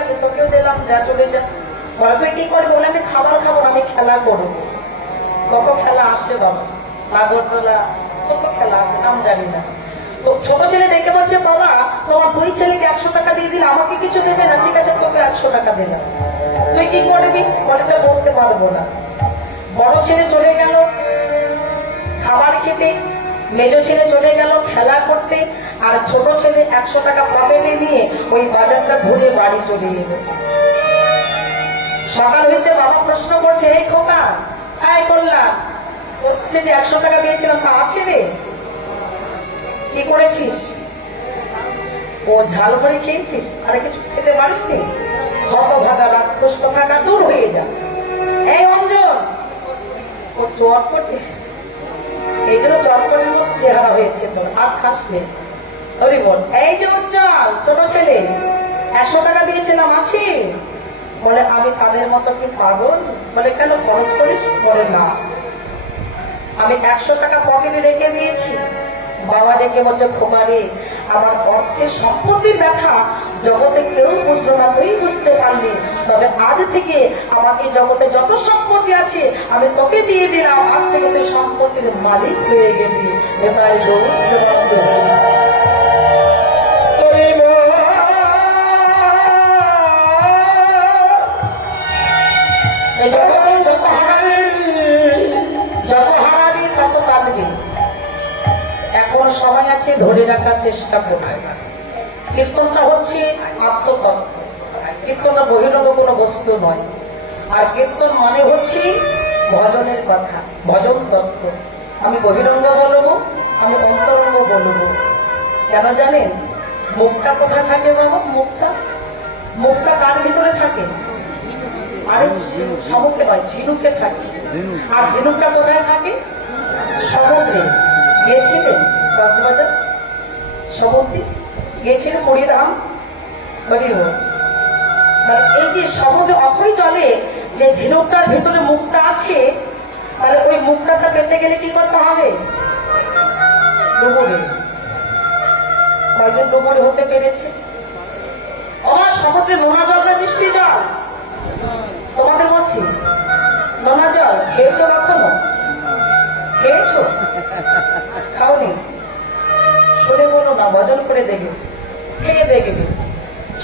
আছে, তোকেও দিলাম, যা চলে যা। বলে তুই কি করবি? বলে আমি খাবার খাবো না, আমি খেলা করবো। কত খেলা আসে বাবা, নাগরদোলা, কত খেলা আসে, নাম জানি না। তো ছোট ছেলে ডেকে বলছে, বাবা তোমার দুই ছেলেকে 100 টাকা দিয়ে দিলে, আমাকে কিছু দেবে না? ঠিক আছে, তোকে 100 টাকা দিলাম, তুই কি করবি? বলে তো বলতে পারবো না। বড় ছেলে চলে গেল খাবার খেতে, মেজো ছেলে চলে গেল খেলা করতে, আর ছোট ছেলে 100 টাকা পকেটে নিয়ে ওই বাজারটা ঘুরে বাড়ি চলে এলো। সকাল হয়েছে, বাবা প্রশ্ন করছে, এই খোকা, আয় করলাম, হচ্ছে যে 100 টাকা দিয়েছিলাম তা আছে রে? কি করেছিস? ও ঝাল করে খেয়েছিস, আরে কিছু খেতে পারিস নি? হতভাগা রাক্ষস কথাটা দূর হয়ে যা। এই অঞ্জন, ও চটপটে, এই জন্য চটপটের মতো চেহারা হয়েছে তোর, আর খাস নে। হরি বল। এই যে উজ্জ্বল, ছোট ছেলে, 100 টাকা দিয়েছিলাম, আছে? বলে আমি তাদের মতো কি পাগল? বলে কেন, খরচ করিস? বলে না, আমি 100 টাকা পকেটে রেখে দিয়েছি। বাবা ডেকে বলছে, খোকারে, আমার অর্থের সম্পত্তির ব্যথা জগতে কেউ বুঝলো না, তুই বুঝতে পারলি, তবে আজ থেকে আমাকে জগতে যত সম্পত্তি আছে আমি তোকে দিয়ে দিলাম, আজ থেকে তুই সম্পত্তির মালিক হয়ে গেলি। এটাই এখন সময় আছে, ধরে রাখার চেষ্টা করবে। কীর্তনটা হচ্ছে আত্মতত্ত্ব, কীর্তনটা বহিরঙ্গ কোনো বস্তু নয়। আর কীর্তন মানে হচ্ছে ভজনের কথা, ভজন তত্ত্ব। আমি বহিরঙ্গ বলবো, আমি অন্তরঙ্গ বলবো। কেন জানেন? মুখটা কোথায় থাকে বাবা? মুখটা, মুখটা কার ভিতরে থাকে? আরে শামুকে নয়, ঝিনুকে থাকে। আর ঝিনুকটা কোথায় থাকে? সমুদ্রে। গিয়েছিলেন কক্সবাজার সমুদ্রে? গিয়েছিলেন মরিধাম? এই যে সমুদ্রে অথই জলে যে ঝিনুকটার ভিতরে মুখটা আছে, তাহলে ওই মুখটা পেতে গেলে কি করতে হবে? ডুবুরে। কয়জন ডুবুরে হতে পেরেছে? আমার সমুদ্রে নোনা জল না মিষ্টি জল? তোমাদের বলছি, নোনা জল খেয়েছো কখনো? খেয়েছো? খাওনি? শুনে বলো না, ভজন করে দেখবে, খেয়ে দেখবে,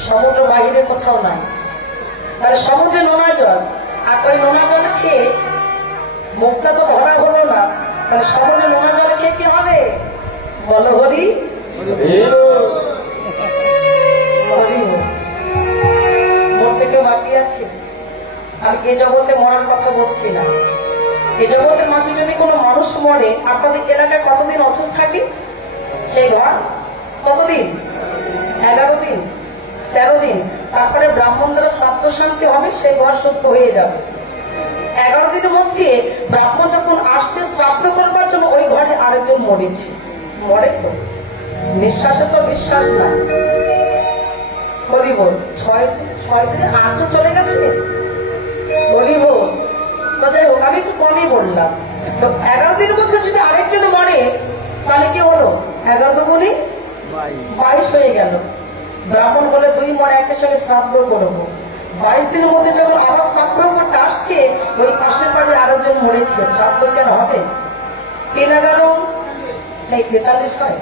সমুদ্র বাহিরে কোথাও নাই। তাহলে সমুদ্রে নোনা জল, আর ওই নোনা জল খেয়ে মুখটা তো ধরা হলো না, তাহলে সমুদ্রে নোনা জল খেয়ে কি হবে? বলো হরি হরি। মরতে কেউ বাকি আছে? আমি এ জগতে মরার কথা বলছি না। এই জগতের মাঝে যদি কোনো মানুষ মরে, আপনাদের এলাকায় কতদিন অসুস্থ থাকে? সেই ঘর কতদিন? 11 দিন, 13 দিন। তারপরে ব্রাহ্মণ দ্বারা শ্রাদ্ধ শান্তি হবে, সেই ঘর শুদ্ধ হয়ে যাবে। 11 দিনের মধ্যে ব্রাহ্মণ যখন আসছে শ্রাদ্ধ করবার জন্য, ওই ঘরে আরেকজন মরেছে। মরে তো, নিঃশ্বাসে তো বিশ্বাস নাই। বলিব 6 দিনে 8 চলে গেছে। বলিব তো যাই হোক, আমি একটু কমই বললাম। তো 11 দিনের মধ্যে যদি আরেকজন মরে, তাহলে কি হলো? 11 গুণে 22 হয়ে গেল। ব্রাহ্মণ বলে 2 মরে একের সঙ্গে শ্রাদ্ধ করবো। 22 দিনের মধ্যে যখন আবার শ্রাদ্ধ করতে আসছে, ওই পাশের বাড়ির আরেকজন মরেছে, শ্রাদ্ধ কেন হবে? 3/11 এই 43 হয়,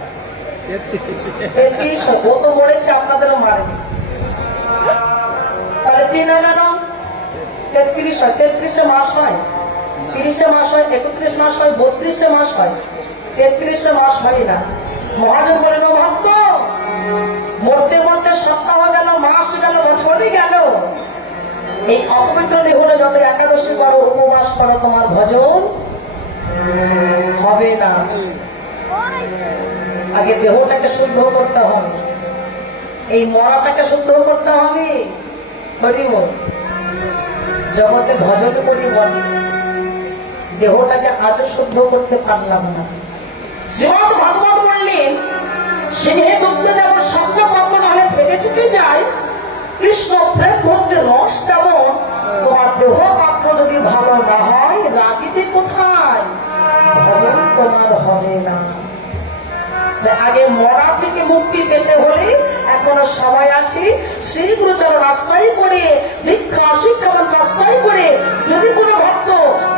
33 হয়। ও তো মরেছে, আপনাদেরও মারেনি, তাহলে 3/11 33 হয়। 33 মাস হয়, 30 মাস হয়, 31 মাস হয়, 32 মাস হয়, 33 মাস হয় না। মহাজন বলেন, ও ভক্ত, মরতে মরতে সপ্তাহ গেল, মাস গেল, বছরই গেল, এই অপবিত্র দেহটা যত একাদশী করো, উপবাস করো, তোমার ভজন হবে না। আগে দেহটাকে শুদ্ধ করতে হবে, এই মরাটাকে শুদ্ধ করতে হবে। জগতে ভজন করি বল, দেহটাকে আজও শুদ্ধ করতে পারলাম না। শ্রীমদ ভাগবত বললেন, সিংহে যুদ্ধ যেমন শব্দ কখন হলে ফেটে চুকে যায়, কৃষ্ণ প্রেম করতে রস তেমন, তোমার দেহ পাত্র যদি ভালো না হয়, রাগিতে কোথায়? ভজন তোমার হবে না। আগে মরা থেকে মুক্তি পেতে হলে এখনো সময় আছে। শ্রী গুরুচরণ আশ্রয় করে, দীক্ষা শিক্ষাবান আশ্রয় করে যদি কোনো ভক্ত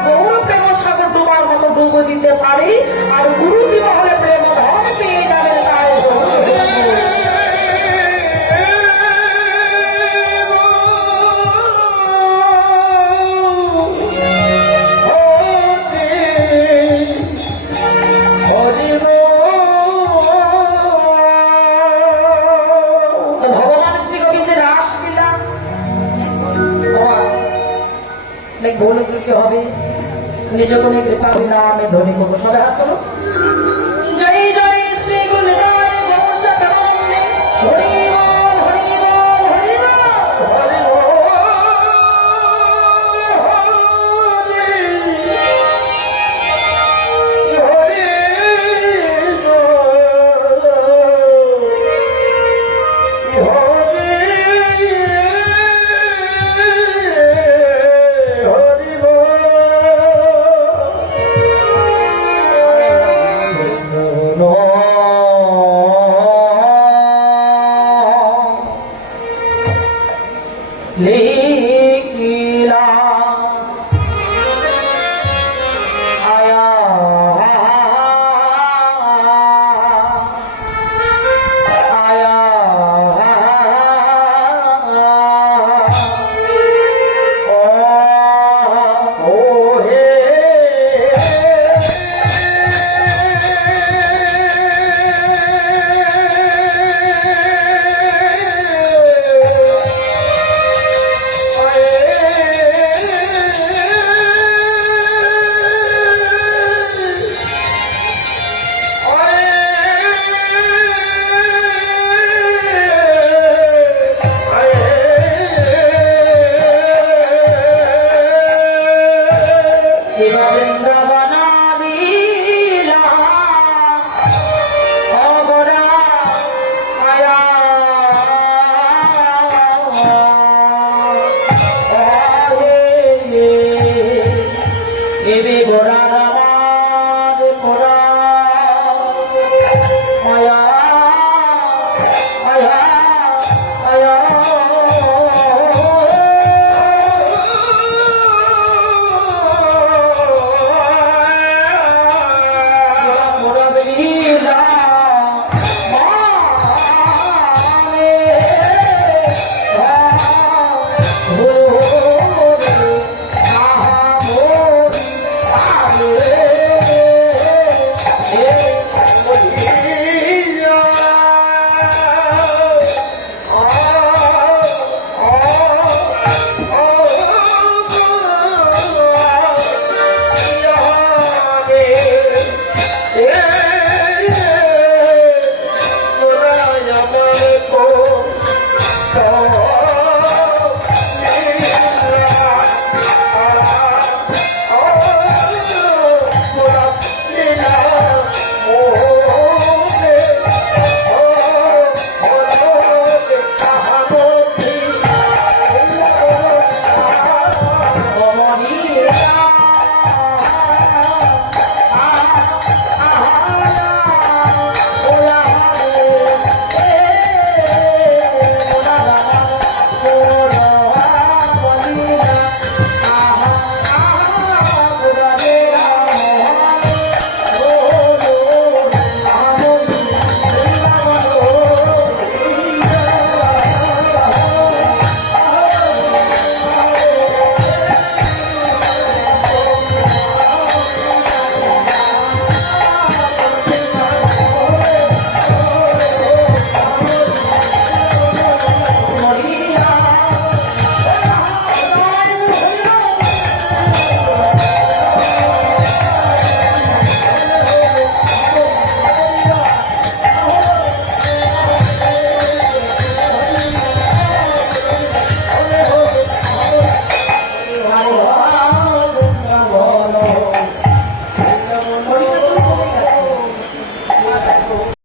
গৌর প্রেম সাগর ডুবার মতো ডুবো দিতে পারে আর গুরু বিবাহ হলে প্রেম ধন পেয়ে যাবেন তাই ভোলে কি হবে নিজ কোন কৃপা নামে ধনী করবো। সবাই হাত করো। জয় জয় শ্রী গুরু নিতাই গৌর সদানন্দে। হরি বল হরি বল হরি বল হরি लीला आया आया ओ हे देवी गोरा राज गोरा आया आया आया